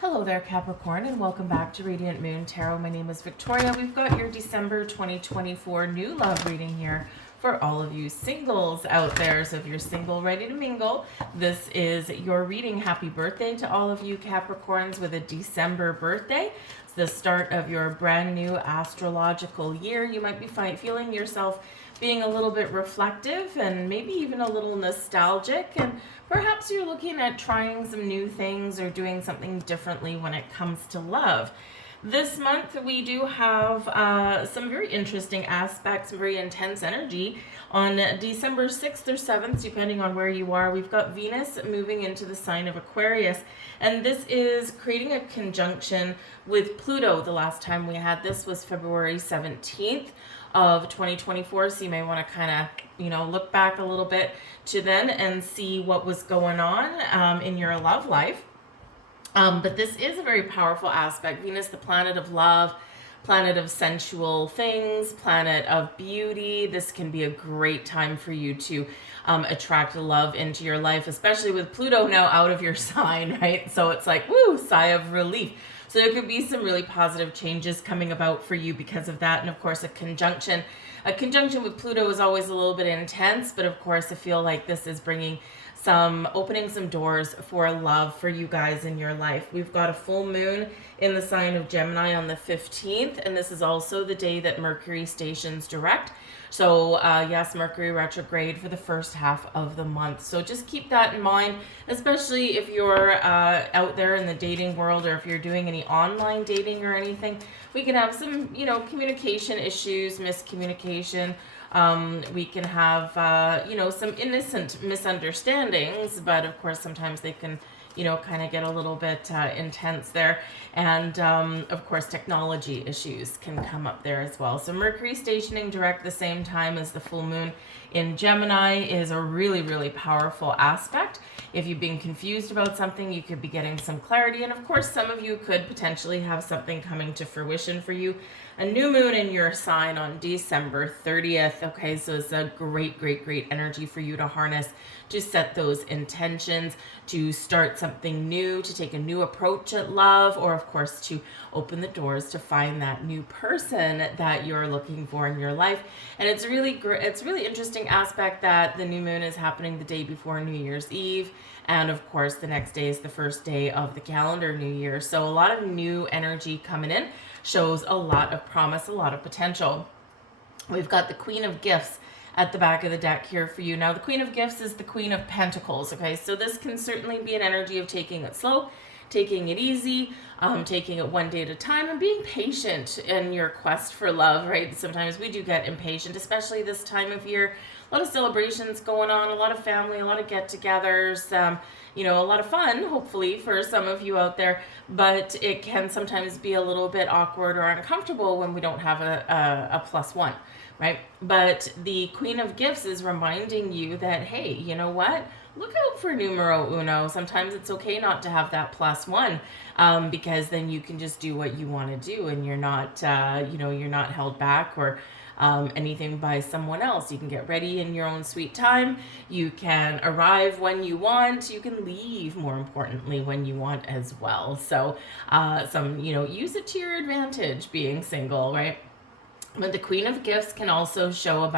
Hello there, Capricorn, and welcome back to Radiant Moon Tarot. My name is Victoria. We've got your December 2024 new love reading here for all of you singles out there. So if you're single, ready to mingle, this is your reading. Happy birthday to all of you Capricorns with a December birthday. It's the start of your brand new astrological year. You might be feeling yourself being a little bit reflective and maybe even a little nostalgic, and perhaps you're looking at trying some new things or doing something differently when it comes to love. This month we do have some very interesting aspects, very intense energy. On December 6th or 7th, depending on where you are, we've got Venus moving into the sign of Aquarius, and this is creating a conjunction with Pluto. The last time we had this was February 17th of 2024, so you may want to kind of look back a little bit to then and see what was going on in your love life. But this is a very powerful aspect. Venus, the planet of love, planet of sensual things, planet of beauty. This can be a great time for you to attract love into your life, especially with Pluto now out of your sign, right? So it's like, woo, sigh of relief. So there could be some really positive changes coming about for you because of that. And of course, a conjunction with Pluto is always a little bit intense, but of course I feel like this is opening some doors for love for you guys in your life. We've got a full moon in the sign of Gemini on the 15th, and this is also the day that Mercury stations direct. So yes, Mercury retrograde for the first half of the month. So just keep that in mind, especially if you're out there in the dating world, or if you're doing any online dating or anything. We can have some, communication issues, miscommunication. We can have, some innocent misunderstandings, but of course sometimes they can, kind of get a little bit intense there. And of course, technology issues can come up there as well. So Mercury stationing direct the same time as the full moon in Gemini is a really, really powerful aspect. If you've been confused about something, you could be getting some clarity. And of course, some of you could potentially have something coming to fruition for you. A new moon in your sign on December 30th. Okay, so it's a great, great, great energy for you to harness, to set those intentions, to start something new, to take a new approach at love, or of course to open the doors to find that new person that you're looking for in your life. And it's really great. It's really interesting aspect that the new moon is happening the day before New Year's Eve. And of course, the next day is the first day of the calendar new year. So a lot of new energy coming in, shows a lot of promise, a lot of potential. We've got the Queen of Gifts at the back of the deck here for you. Now, the Queen of Gifts is the Queen of Pentacles, okay? So this can certainly be an energy of taking it slow, taking it easy, taking it one day at a time, and being patient in your quest for love, right? Sometimes we do get impatient, especially this time of year. A lot of celebrations going on, a lot of family, a lot of get-togethers, a lot of fun, hopefully, for some of you out there, but it can sometimes be a little bit awkward or uncomfortable when we don't have a plus one, right? But the Queen of Gifts is reminding you that, hey, you know what? Look out for numero uno. Sometimes it's okay not to have that plus one, because then you can just do what you want to do, and you're not, you're not held back or anything by someone else. You can get ready in your own sweet time. You can arrive when you want. You can leave, more importantly, when you want as well. So use it to your advantage being single, right? But the Queen of Gifts can also show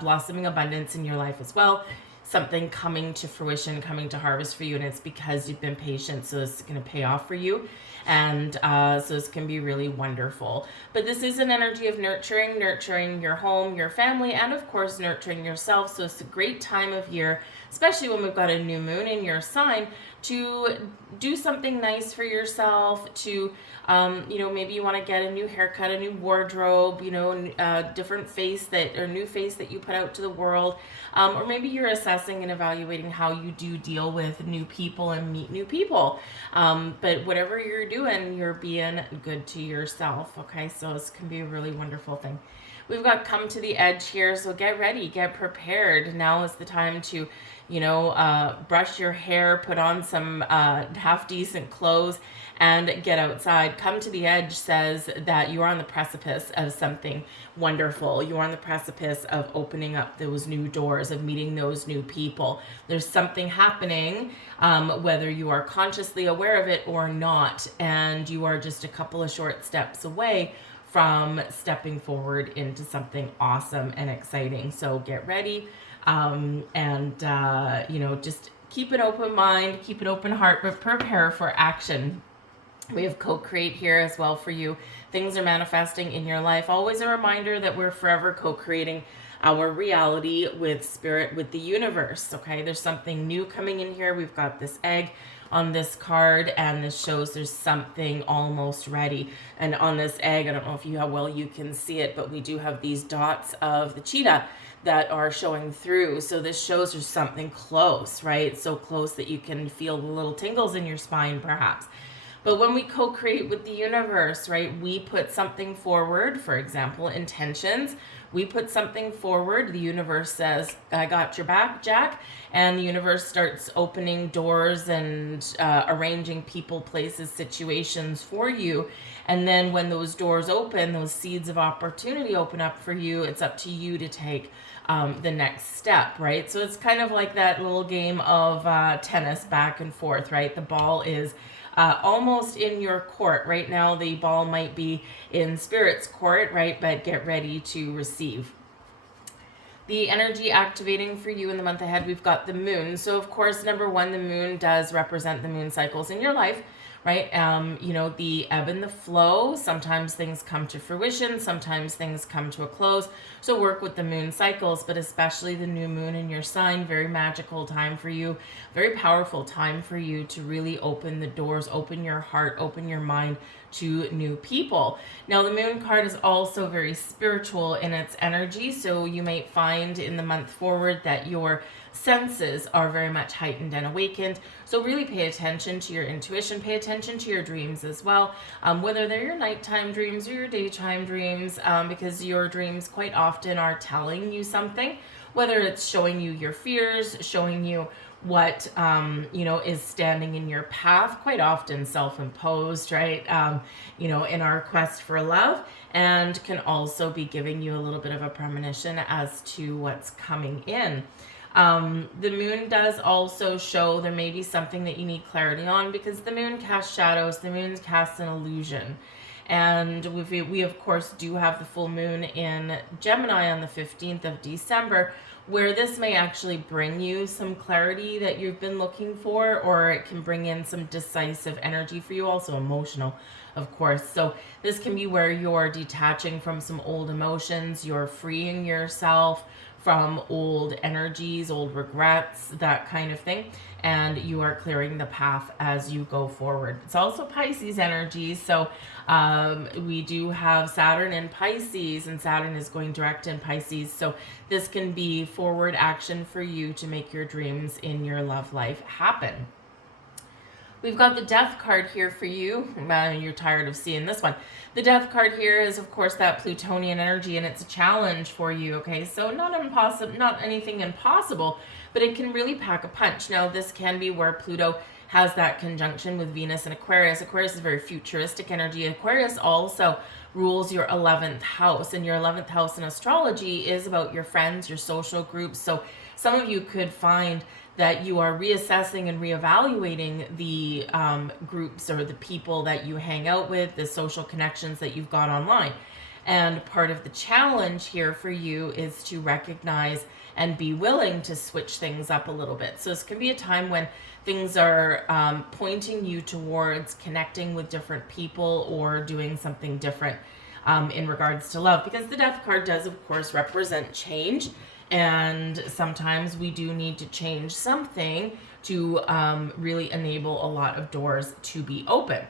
blossoming abundance in your life as well. Something coming to fruition, coming to harvest for you, and it's because you've been patient, so it's going to pay off for you. And so this can be really wonderful. But this is an energy of nurturing your home, your family, and of course nurturing yourself. So it's a great time of year, especially when we've got a new moon in your sign, to do something nice for yourself, to maybe you want to get a new haircut, a new wardrobe, different new face that you put out to the world, or maybe you're assessing and evaluating how you do deal with new people and meet new people. But whatever you're doing, you're being good to yourself. Okay, so this can be a really wonderful thing. We've got come to the edge here, so get ready, get prepared. Now is the time to brush your hair, put on some half decent clothes, and get outside. Come to the edge says that you're on the precipice of something wonderful. You're on the precipice of opening up those new doors, of meeting those new people. There's something happening, whether you are consciously aware of it or not, and you are just a couple of short steps away from stepping forward into something awesome and exciting. So get ready, just keep an open mind, keep an open heart, but prepare for action. We have co-create here as well for you. Things are manifesting in your life. Always a reminder that we're forever co-creating our reality with spirit, with the universe. Okay, there's something new coming in here. We've got this egg on this card, and this shows there's something almost ready. And on this egg, I don't know how well you can see it, but we do have these dots of the cheetah that are showing through. So this shows there's something close, right? So close that you can feel the little tingles in your spine, perhaps. But when we co-create with the universe, right, we put something forward, for example, intentions. We put something forward. The universe says, I got your back, Jack. And the universe starts opening doors and arranging people, places, situations for you. And then when those doors open, those seeds of opportunity open up for you, it's up to you to take the next step, right? So it's kind of like that little game of tennis back and forth, right? The ball is almost in your court. Right now, the ball might be in Spirit's court, right? But get ready to receive. The energy activating for you in the month ahead, we've got the moon. So, of course, number one, the moon does represent the moon cycles in your life, right? The ebb and the flow. Sometimes things come to fruition. Sometimes things come to a close. So work with the moon cycles, but especially the new moon in your sign. Very magical time for you. Very powerful time for you to really open the doors, open your heart, open your mind to new people. Now, the moon card is also very spiritual in its energy. So you might find in the month forward that your senses are very much heightened and awakened. So really pay attention to your intuition, pay attention to your dreams as well, whether they're your nighttime dreams or your daytime dreams, because your dreams quite often are telling you something, whether it's showing you your fears, showing you what is standing in your path, quite often self-imposed, right? In our quest for love, and can also be giving you a little bit of a premonition as to what's coming in. The moon does also show there may be something that you need clarity on, because the moon casts shadows, the moon casts an illusion. And we of course do have the full moon in Gemini on the 15th of December, where this may actually bring you some clarity that you've been looking for, or it can bring in some decisive energy for you, also emotional, of course. So this can be where you're detaching from some old emotions, you're freeing yourself from old energies, old regrets, that kind of thing, and you are clearing the path as you go forward. It's also Pisces energy, so we do have Saturn in Pisces, and Saturn is going direct in Pisces, so this can be forward action for you to make your dreams in your love life happen. We've got the Death card here for you. You're tired of seeing this one. The Death card here is, of course, that Plutonian energy, and it's a challenge for you, okay? So not anything impossible, but it can really pack a punch. Now, this can be where Pluto has that conjunction with Venus and Aquarius. Aquarius is very futuristic energy. Aquarius also rules your 11th house, and your 11th house in astrology is about your friends, your social groups. So some of you could find that you are reassessing and reevaluating the groups or the people that you hang out with, the social connections that you've got online. And part of the challenge here for you is to recognize and be willing to switch things up a little bit. So this can be a time when things are pointing you towards connecting with different people or doing something different in regards to love, because the Death card does, of course, represent change. And sometimes we do need to change something to really enable a lot of doors to be open.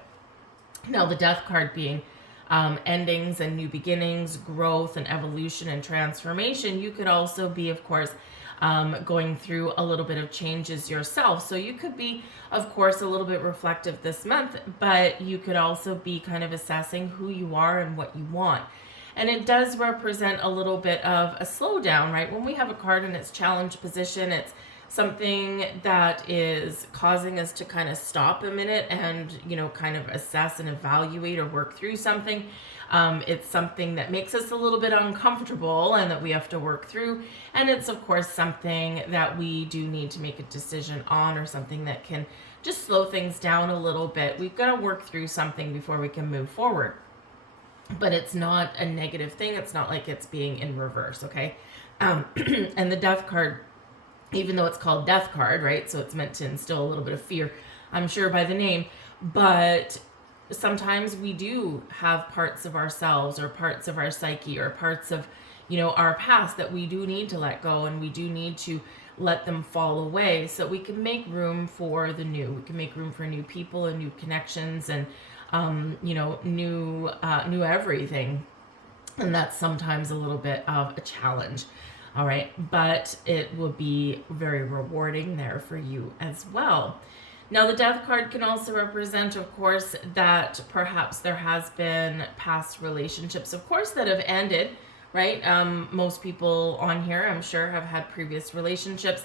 Now, the Death card being endings and new beginnings, growth and evolution and transformation, you could also be, of course, going through a little bit of changes yourself. So you could be, of course, a little bit reflective this month, but you could also be kind of assessing who you are and what you want. And it does represent a little bit of a slowdown, right? When we have a card in its challenge position, it's something that is causing us to kind of stop a minute and, kind of assess and evaluate or work through something. It's something that makes us a little bit uncomfortable and that we have to work through. And it's, of course, something that we do need to make a decision on, or something that can just slow things down a little bit. We've got to work through something before we can move forward. But it's not a negative thing. It's not like it's being in reverse, okay? And the Death card, even though it's called Death card, right? So it's meant to instill a little bit of fear, I'm sure, by the name. But sometimes we do have parts of ourselves or parts of our psyche or parts of, our past that we do need to let go, and we do need to let them fall away so we can make room for the new. We can make room for new people and new connections and, new everything. And that's sometimes a little bit of a challenge. All right. But it will be very rewarding there for you as well. Now, the Death card can also represent, of course, that perhaps there has been past relationships, of course, that have ended, right? Most people on here, I'm sure, have had previous relationships.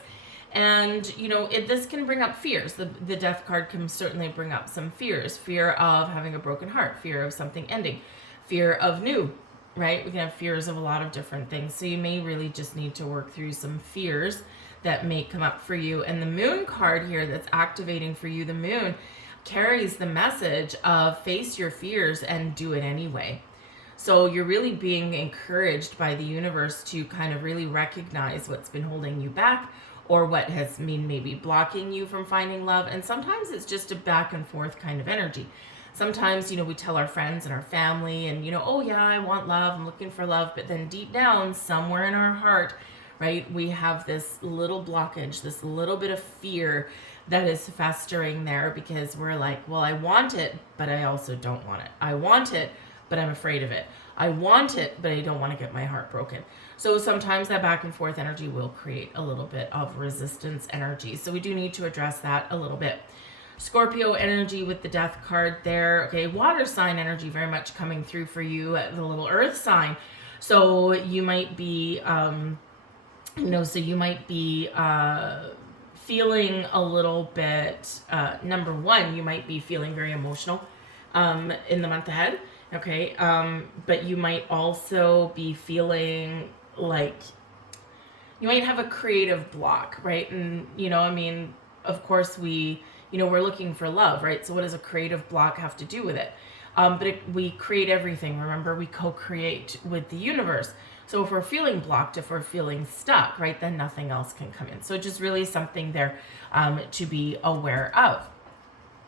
And, this can bring up fears. The Death card can certainly bring up some fears. Fear of having a broken heart, fear of something ending, fear of new, right? We can have fears of a lot of different things. So you may really just need to work through some fears that may come up for you. And the Moon card here that's activating for you, the Moon, carries the message of face your fears and do it anyway. So you're really being encouraged by the universe to kind of really recognize what's been holding you back, or what has been maybe blocking you from finding love. And sometimes it's just a back and forth kind of energy. Sometimes, we tell our friends and our family and, oh yeah, I want love, I'm looking for love. But then deep down, somewhere in our heart, right, we have this little blockage, this little bit of fear that is festering there, because we're like, well, I want it, but I also don't want it. I want it, but I'm afraid of it. I want it, but I don't want to get my heart broken. So sometimes that back and forth energy will create a little bit of resistance energy. So we do need to address that a little bit. Scorpio energy with the Death card there. Okay, water sign energy very much coming through for you, the little earth sign. So you might be, feeling a little bit, number one, you might be feeling very emotional in the month ahead. Okay, but you might also be feeling like you might have a creative block, right? And, of course we're looking for love, right? So what does a creative block have to do with it? We create everything. Remember, we co-create with the universe. So if we're feeling blocked, if we're feeling stuck, right, then nothing else can come in. So just really something there to be aware of.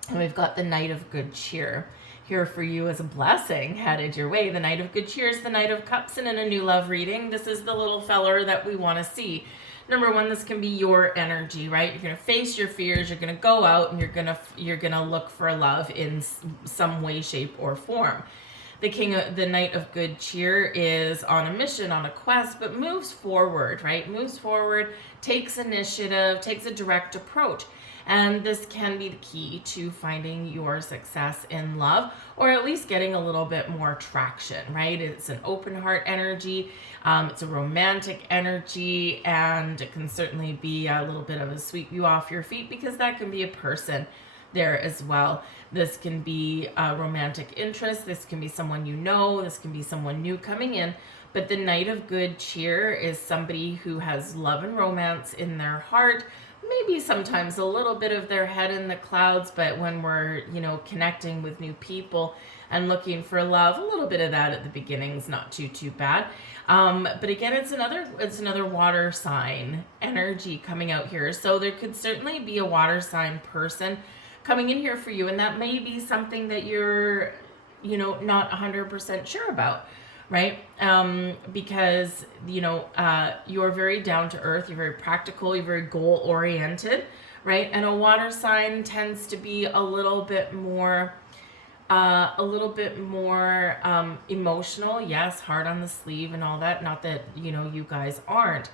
And we've got the Knight of Good Cheer here for you as a blessing headed your way. The Knight of Good Cheer is the Knight of Cups, and in a new love reading, this is the little feller that we want to see. Number one, this can be your energy, right? You're going to face your fears. You're going to go out and you're going to look for love in some way, shape, or form. The Knight of Good Cheer is on a mission, on a quest, but moves forward, right? Moves forward, takes initiative, takes a direct approach. And this can be the key to finding your success in love, or at least getting a little bit more traction, right? It's an open heart energy. It's a romantic energy, and it can certainly be a little bit of a sweep you off your feet, because that can be a person there as well. This can be a romantic interest. This can be someone you know. This can be someone new coming in. But the Knight of Good Cheer is somebody who has love and romance in their heart, maybe sometimes a little bit of their head in the clouds, but when we're, connecting with new people and looking for love, a little bit of that at the beginning is not too bad. But again, it's another water sign energy coming out here. So there could certainly be a water sign person coming in here for you, and that may be something that you're, not 100% sure about. Right? Because, you're very down to earth, you're very practical, you're very goal oriented, right? And a water sign tends to be a little bit more emotional. Yes, hard on the sleeve and all that. Not that, you guys aren't,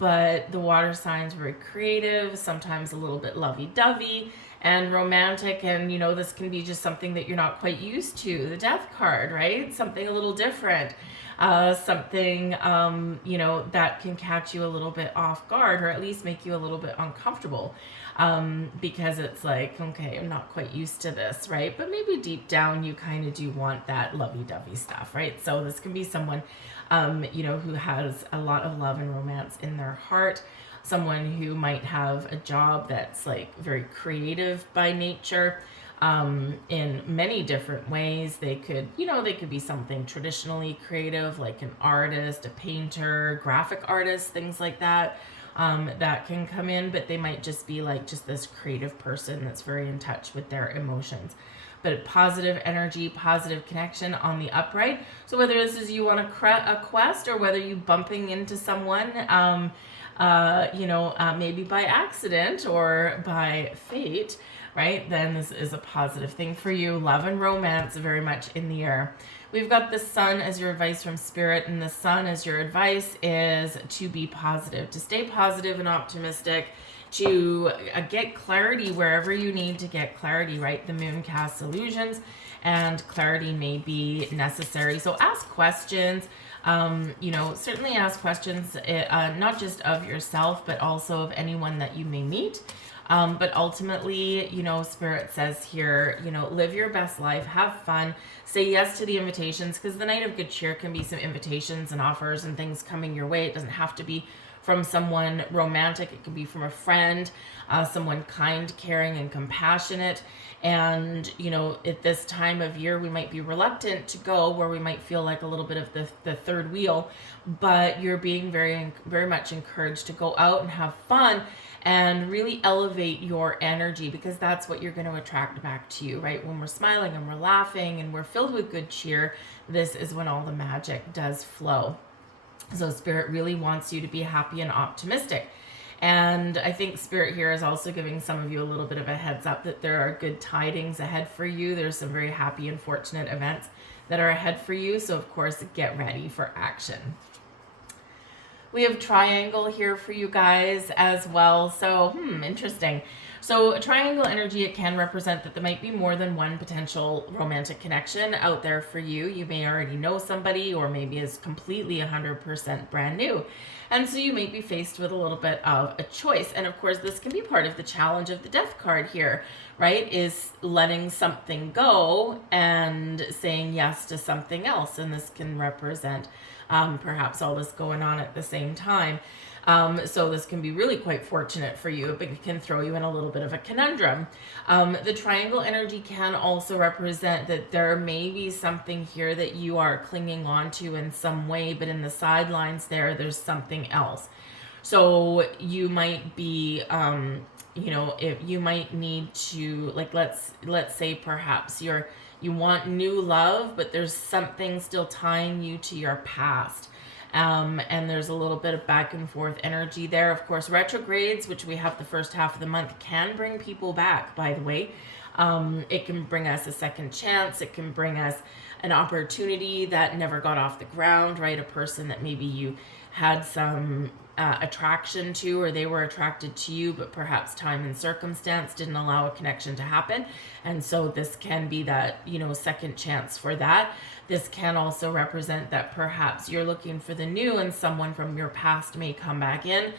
but the water sign's very creative, sometimes a little bit lovey-dovey, And romantic, and you know, this can be just something that you're not quite used to. The Death card, right? Something a little different. Something, you know, that can catch you a little bit off guard, or at least make you a little bit uncomfortable. Because it's like, okay, I'm not quite used to this, right? But maybe deep down, you kind of do want that lovey-dovey stuff, right? So this can be someone, you know, who has a lot of love and romance in their heart. Someone who might have a job that's like very creative by nature, in many different ways. They could, you know, they could be something traditionally creative, like an artist, a painter, graphic artist, things like that. That can come in, but they might just be like just this creative person that's very in touch with their emotions. But positive energy, positive connection on the upright. So whether this is you on a quest, or whether you bumping into someone, you know, maybe by accident or by fate, right? Then this is a positive thing for you. Love and romance very much in the air. We've got the Sun as your advice from Spirit, and the Sun as your advice is to be positive, to stay positive and optimistic, to get clarity wherever you need to get clarity, right? The Moon casts illusions, and clarity may be necessary. So ask questions. You know, certainly ask questions, not just of yourself, but also of anyone that you may meet. But ultimately, you know, Spirit says here, you know, live your best life, have fun, say yes to the invitations, because the Knight of Good Cheer can be some invitations and offers and things coming your way. It doesn't have to be from someone romantic. It could be from a friend, someone kind, caring, and compassionate. And, you know, at this time of year, we might be reluctant to go, where we might feel like a little bit of the third wheel, but you're being very, very much encouraged to go out and have fun and really elevate your energy, because that's what you're going to attract back to you, right? When we're smiling and we're laughing and we're filled with good cheer, this is when all the magic does flow. So Spirit really wants you to be happy and optimistic. And I think Spirit here is also giving some of you a little bit of a heads up that there are good tidings ahead for you. There's some very happy and fortunate events that are ahead for you. So of course, get ready for action. We have triangle here for you guys as well. So, interesting. So a triangle energy, it can represent that there might be more than one potential romantic connection out there for you. You may already know somebody, or maybe is completely 100% brand new. And so you may be faced with a little bit of a choice. And of course, this can be part of the challenge of the Death card here, right? Is letting something go and saying yes to something else. And this can represent perhaps all this going on at the same time. So this can be really quite fortunate for you, but it can throw you in a little bit of a conundrum. The triangle energy can also represent that there may be something here that you are clinging on to in some way, but in the sidelines there's something else. So you might be, you know, if you might need to, like, let's say perhaps you want new love, but there's something still tying you to your past. And there's a little bit of back and forth energy there. Of course, retrogrades, which we have the first half of the month, can bring people back, by the way. It can bring us a second chance. It can bring us an opportunity that never got off the ground, right? A person that maybe you had some attraction to, or they were attracted to you, but perhaps time and circumstance didn't allow a connection to happen. And so this can be that, you know, second chance for that. This can also represent that perhaps you're looking for the new, and someone from your past may come back in.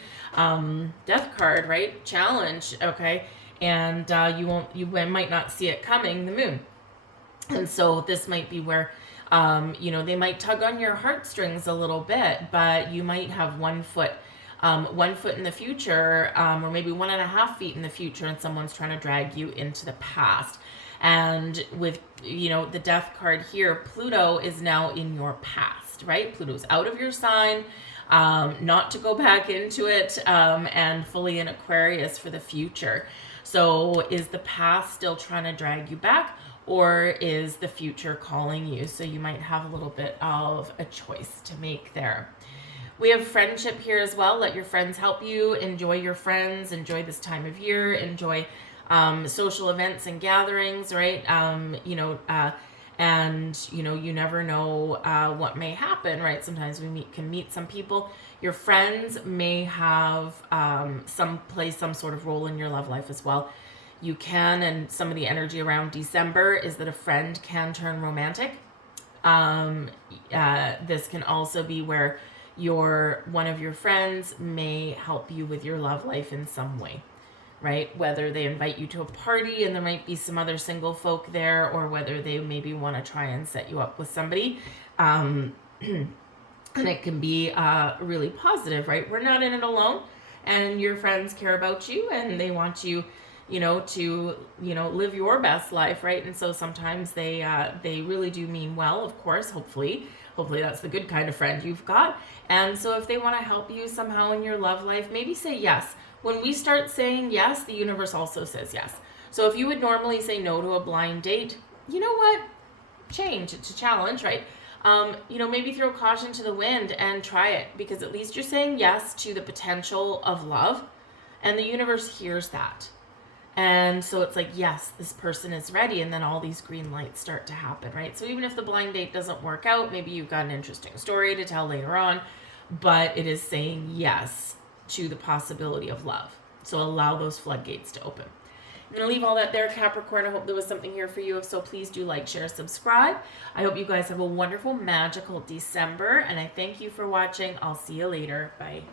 Death card, right? Challenge, okay? And you might not see it coming, the Moon. And so this might be where, you know, they might tug on your heartstrings a little bit, but you might have 1 foot in the future, or maybe 1.5 feet in the future, and someone's trying to drag you into the past. And with, you know, the Death card here, Pluto is now in your past, right? Pluto's out of your sign, not to go back into it, and fully in Aquarius for the future. So is the past still trying to drag you back, or is the future calling you? So you might have a little bit of a choice to make there. We have friendship here as well. Let your friends help you. Enjoy your friends. Enjoy this time of year. Enjoy social events and gatherings, right? You know, and you know, you never know what may happen, right? Sometimes we can meet some people. Your friends may have some sort of role in your love life as well. You can, and some of the energy around December is that a friend can turn romantic. This can also be where one of your friends may help you with your love life in some way, right? Whether they invite you to a party and there might be some other single folk there, or whether they maybe want to try and set you up with somebody. And it can be really positive, right? We're not in it alone, and your friends care about you and they want you, to, live your best life, right? And so sometimes they really do mean well, of course, hopefully that's the good kind of friend you've got. And so if they want to help you somehow in your love life, maybe say yes. When we start saying yes, the universe also says yes. So if you would normally say no to a blind date, you know what? Change. It's a challenge, right? Maybe throw caution to the wind and try it, because at least you're saying yes to the potential of love, and the universe hears that. And so it's like, yes, this person is ready, and then all these green lights start to happen, right? So even if the blind date doesn't work out, maybe you've got an interesting story to tell later on, but it is saying yes to the possibility of love. So allow those floodgates to open. I'm going to leave all that there, Capricorn. I hope there was something here for you. If so, please do like, share, subscribe. I hope you guys have a wonderful, magical December, and I thank you for watching. I'll see you later. Bye.